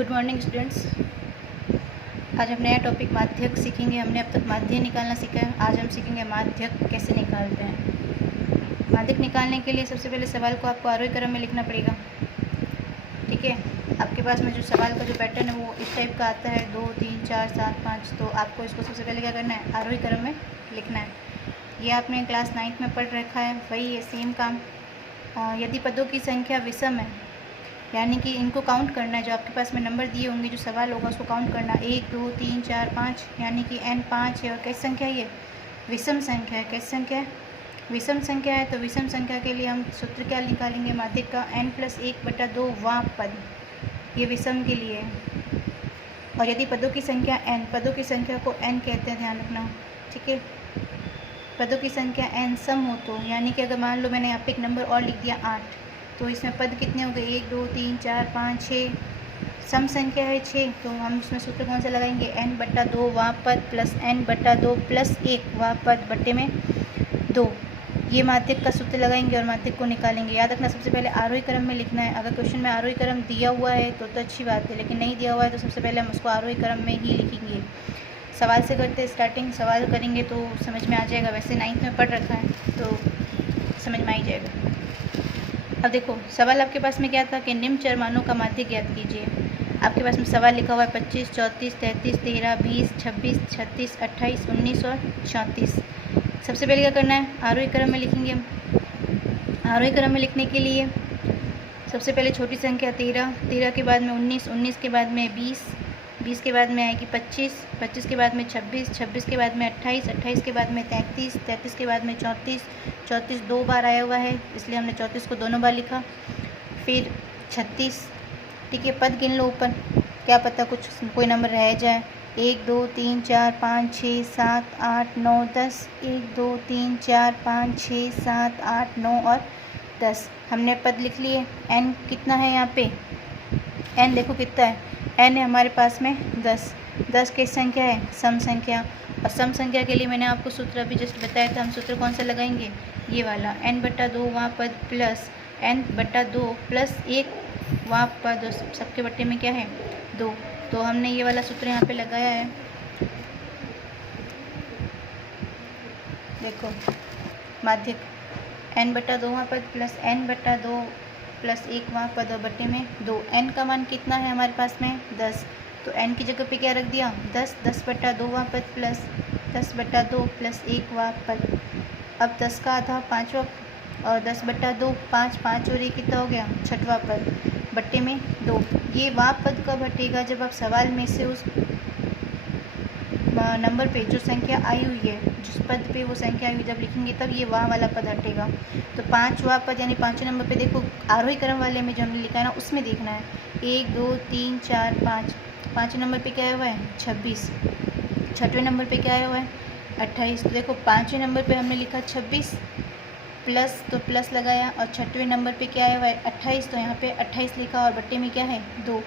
Good morning students. आज हम नया टॉपिक माध्यक सीखेंगे। हमने अब तक माध्य निकालना सीखा है। आज हम सीखेंगे माध्यक कैसे निकालते हैं। माध्यक निकालने के लिए सबसे पहले सवाल को आपको आरोही क्रम में लिखना पड़ेगा। ठीक है, आपके पास में जो सवाल का जो पैटर्न है वो इस टाइप का आता है 2 3 4 7 5। तो आपको इसको सबसे पहले क्या करना है, आरोही क्रम में लिखना है। ये आपने क्लास 9th में पढ़ रखा है, वही है सेम काम। यदि पदों की संख्या विषम है, यानी कि इनको काउंट करना है। जो आपके पास में नंबर दिए होंगे, जो सवाल होगा उसको काउंट करना, 1 2 3 4 5, यानी कि n 5 है। और कैसी संख्या है ये? विषम संख्या है। कैसी संख्या है? विषम संख्या है। तो विषम संख्या के लिए हम सूत्र क्या निकालेंगे माध्यक का? n+1/2 वां पद, ये विषम के लिए है। और यदि पदों की संख्या n, पदों की संख्या को n कहते हैं, ध्यान रखना। ठीक है, पदों की संख्या n सम हो तो, यानी कि अगर मान लो मैंने यहाँ पे एक नंबर और लिख दिया 8, तो इसमें पद कितने हो गए? 1 2 3 4 5 6। सम संख्या है 6, तो हम इसमें सूत्र कौन सा लगाएंगे? n/2 वां पद प्लस n/2 प्लस 1 वां पद बट्टे में 2। ये माध्यक का सूत्र लगाएंगे और माध्यक को निकालेंगे। याद रखना, सबसे पहले आरोही क्रम में लिखना है। अगर क्वेश्चन में आरोही क्रम दिया हुआ है तो अच्छी बात है, लेकिन नहीं दिया हुआ है तो सबसे पहले हम उसको आरोही क्रम में ही लिखेंगे। सवाल से करते स्टार्टिंग, सवाल करेंगे तो समझ में आ जाएगा। वैसे 9th में पढ़ रखा है तो समझ में आ ही जाएगा। अब देखो, सवाल आपके पास में क्या था कि निम्न चर मानों का माध्यक ज्ञात कीजिए। आपके पास में सवाल लिखा हुआ है 25 34 33 13 20 26 36 28 19 और 34। सबसे पहले क्या करना है? आरोही क्रम में लिखेंगे हम। आरोही क्रम में लिखने के लिए सबसे पहले छोटी संख्या 13, 13 के बाद में 19, 19 के बाद में 20, 20 के बाद में आएगी 25, 25 के बाद में 26, 26 के बाद में 28, 28 के बाद में 33, 33 के बाद में 34, 34 2 बार आया हुआ है इसलिए हमने 34 को दोनों बार लिखा। फिर 36। ठीक है, पद गिन लो ऊपर, क्या पता कुछ कोई नंबर रह जाए। 1 2 3 4 5 6 7 8 9 10। 1 2 3 4 5 6 7 8 9 और 10। हमने पद लिख लिए। n कितना है यहाँ पे? n देखो कितना है, n है हमारे पास में 10। 10 किस संख्या है? सम संख्या। और सम संख्या के लिए मैंने आपको सूत्र अभी जस्ट बताया था। हम सूत्र कौन सा लगाएंगे? ये वाला, n/2 वां पद प्लस n/2 प्लस 1 वां पद, सबके बट्टे में क्या है? 2। तो हमने ये वाला सूत्र यहाँ पे लगाया है। देखो, माध्यक n/2 वां पद प्लस n/2 प्लस 1 वां पद और बट्टे में 2। n का मान कितना है हमारे पास में? 10। तो n की जगह पे क्या रख दिया? 10। 10/2 वां पद प्लस 10/2 प्लस 1 वां पद। अब 10 का आधा 5वां और 10/2 5, 5 और 1 कितना हो गया? 6वां पद बट्टे में 2। ये वां पद कब हटेगा? जब आप सवाल में से उस नंबर पे जो संख्या आई हुई है, जिस पद पे वो संख्या आई हुई, जब लिखेंगे तब ये वां वाला पद हटेगा। तो 5वां पद यानी 5वें नंबर पे देखो, आरोही क्रम वाले में जो हमने लिखा है ना, उसमें देखना है। 1 2 3 4 5। 5वें नंबर पे क्या आया हुआ है? 26। 6वें नंबर पे क्या आया हुआ है? 28। तो देखो 5वें नंबर पे हमने लिखा 26 प्लस, तो प्लस लगाया, और 6वें नंबर पे क्या आया हुआ है? 28। तो यहाँ पे 28 लिखा और बट्टे में क्या है? 2।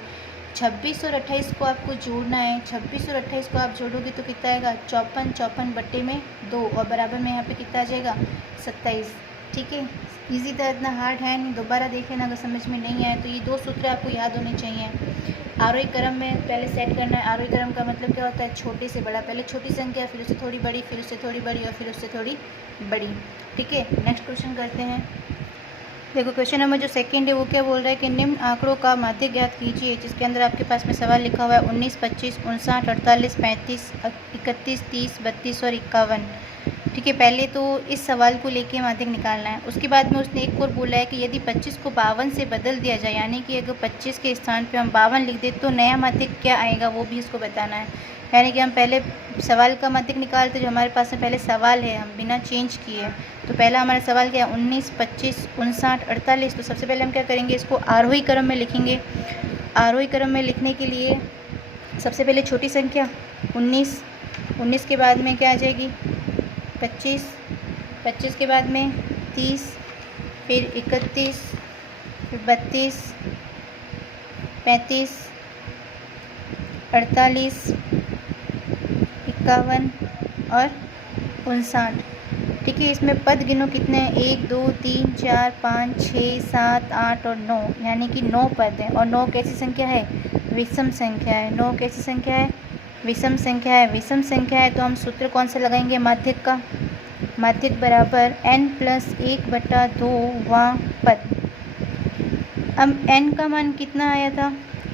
26 और 28 को आपको जोड़ना है। 26 और 28 को आप जोड़ोगे तो कितना आएगा? 54, 54 बट्टे में 2 और बराबर में यहाँ पे कितना आ जाएगा? 27। ठीक है, इजी था, इतना हार्ड है नहीं। दोबारा देख लेना अगर समझ में नहीं आए तो। ये 2 सूत्र आपको याद होने चाहिए। आरोही क्रम में पहले सेट करना है। आरोही क्रम का मतलब क्या होता है? छोटे से बड़ा, पहले छोटी संख्या, फिर उससे थोड़ी बड़ी, फिर उससे थोड़ी बड़ी और फिर उससे थोड़ी बड़ी। ठीक है, नेक्स्ट क्वेश्चन करते हैं। देखो, क्वेश्चन नंबर जो सेकंड है वो क्या बोल रहा है कि निम्न आंकड़ों का माध्यक ज्ञात कीजिए। जिसके अंदर आपके पास में सवाल लिखा हुआ है 19 25 59 48 35 31 30 32 और 51। ठीक है, पहले तो इस सवाल को लेके माध्यक निकालना है। उसके बाद में उसने एक और बोला है कि यदि 25 को 52 से बदल दिया जाए, यानी कि अगर 25 के स्थान पे हम 52 लिख दें तो नया माध्यक क्या आएगा, वो भी इसको बताना है। यानी कि हम पहले सवाल का माध्यक निकालते, जो हमारे पास में पहले सवाल है, हम बिना चेंज किए। तो पहला हमारा सवाल क्या है? 19 25 59 48। तो सबसे पहले हम क्या करेंगे? इसको आरोही क्रम में लिखेंगे। आरोही क्रम में लिखने के लिए सबसे पहले छोटी संख्या 19, 19 के बाद में क्या आ जाएगी? 25, 25 के बाद में 30, फिर 31, फिर 32, 35, 48, 51 और 59। ठीक है, इसमें पद गिनो कितने हैं? 1 2 3 4 5 6 7 8 और 9, यानी कि 9 पद हैं। और 9 कैसी संख्या है? विषम संख्या है। 9 कैसी संख्या है? विषम संख्या है। विषम संख्या है तो हम सूत्र कौन सा लगाएंगे? माध्यक का। माध्यक बराबर n+1/2वां पद। अब n का मान कितना आया था?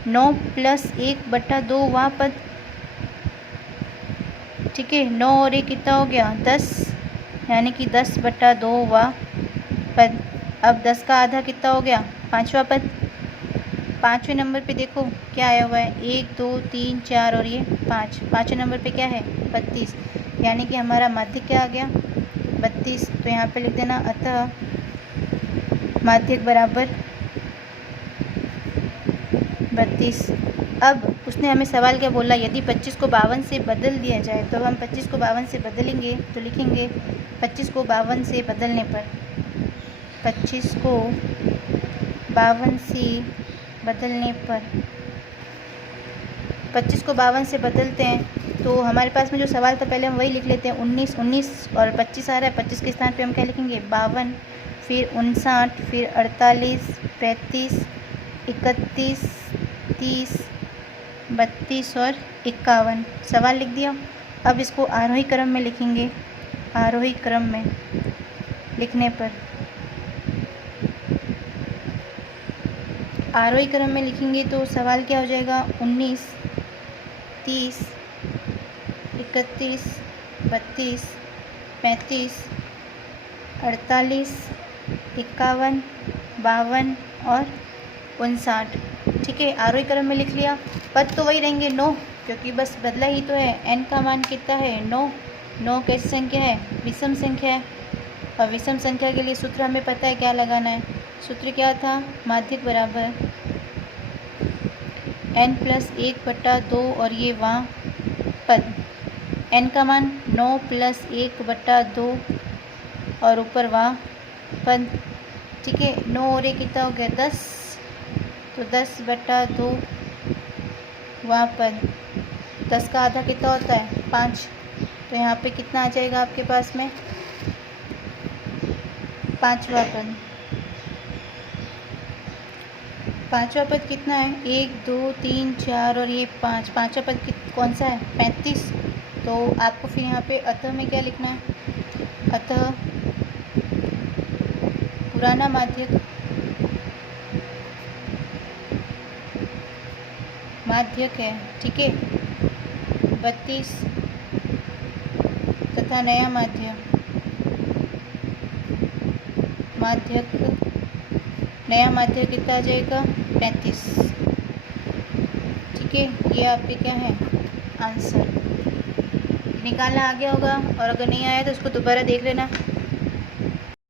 9 + 1/2वां पद। ठीक है, 9 और 1 कितना हो गया? 10, यानी कि 10/2वां पद। अब 10 का आधा कितना हो गया? 5वां पद। 5वें नंबर पे देखो क्या आया हुआ है? 1 2 3 4 और ये 5। 5वें नंबर पे क्या है? 32, यानी कि हमारा माध्यक क्या आ गया? 32। तो यहाँ पे लिख देना अतः माध्यक बराबर 32। अब उसने हमें सवाल क्या बोला? यदि 25 को 52 से बदल दिया जाए, तो हम 25 को 52 से बदलेंगे तो लिखेंगे 25 को 52 से बदलने पर, 25 को 52 से बदलने पर, 25 को 52 से बदलते हैं तो हमारे पास में जो सवाल था पहले हम वही लिख लेते हैं। 19 और 25 आ रहा है, 25 के स्थान पे हम क्या लिखेंगे? 52, फिर 59, फिर 48, 35, 31, 30, 32 और 51। सवाल लिख दिया। अब इसको आरोही क्रम में लिखेंगे। आरोही क्रम में लिखने पर, आरोही क्रम में लिखेंगे तो सवाल क्या हो जाएगा? 19, 30, 31, 32, 35, 48, 51, 52 और 59। ठीक है, आरोही क्रम में लिख लिया। पद तो वही रहेंगे 9, क्योंकि बस बदला ही तो है। n का मान कितना है? 9। 9 कैसी संख्या है? विषम संख्या है। और विषम संख्या के लिए सूत्र हमें पता है क्या लगाना है। सूत्र क्या था? माध्यक बराबर n+1/2 और ये वहाँ पद। n का मान 9 + 1/2 और ऊपर वहाँ पद। ठीक है, 9 और 1 कितना हो गया? 10, तो 10/2 वहाँ पद। 10 का आधा कितना होता है? 5। तो यहाँ पे कितना आ जाएगा आपके पास में? 5वां पद। 5वां पद कितना है? 1 2 3 4 और ये 5। 5वां पद कौन सा है? 35। तो आपको फिर यहाँ पे अतः में क्या लिखना है? अतः पुराना माध्यक है, ठीक है, 32 तथा नया माध्यक नया माध्यक कितना आ जाएगा? 35। ठीक है, ये आपके क्या है? आंसर निकालना आ गया होगा, और अगर नहीं आया तो उसको दोबारा देख लेना।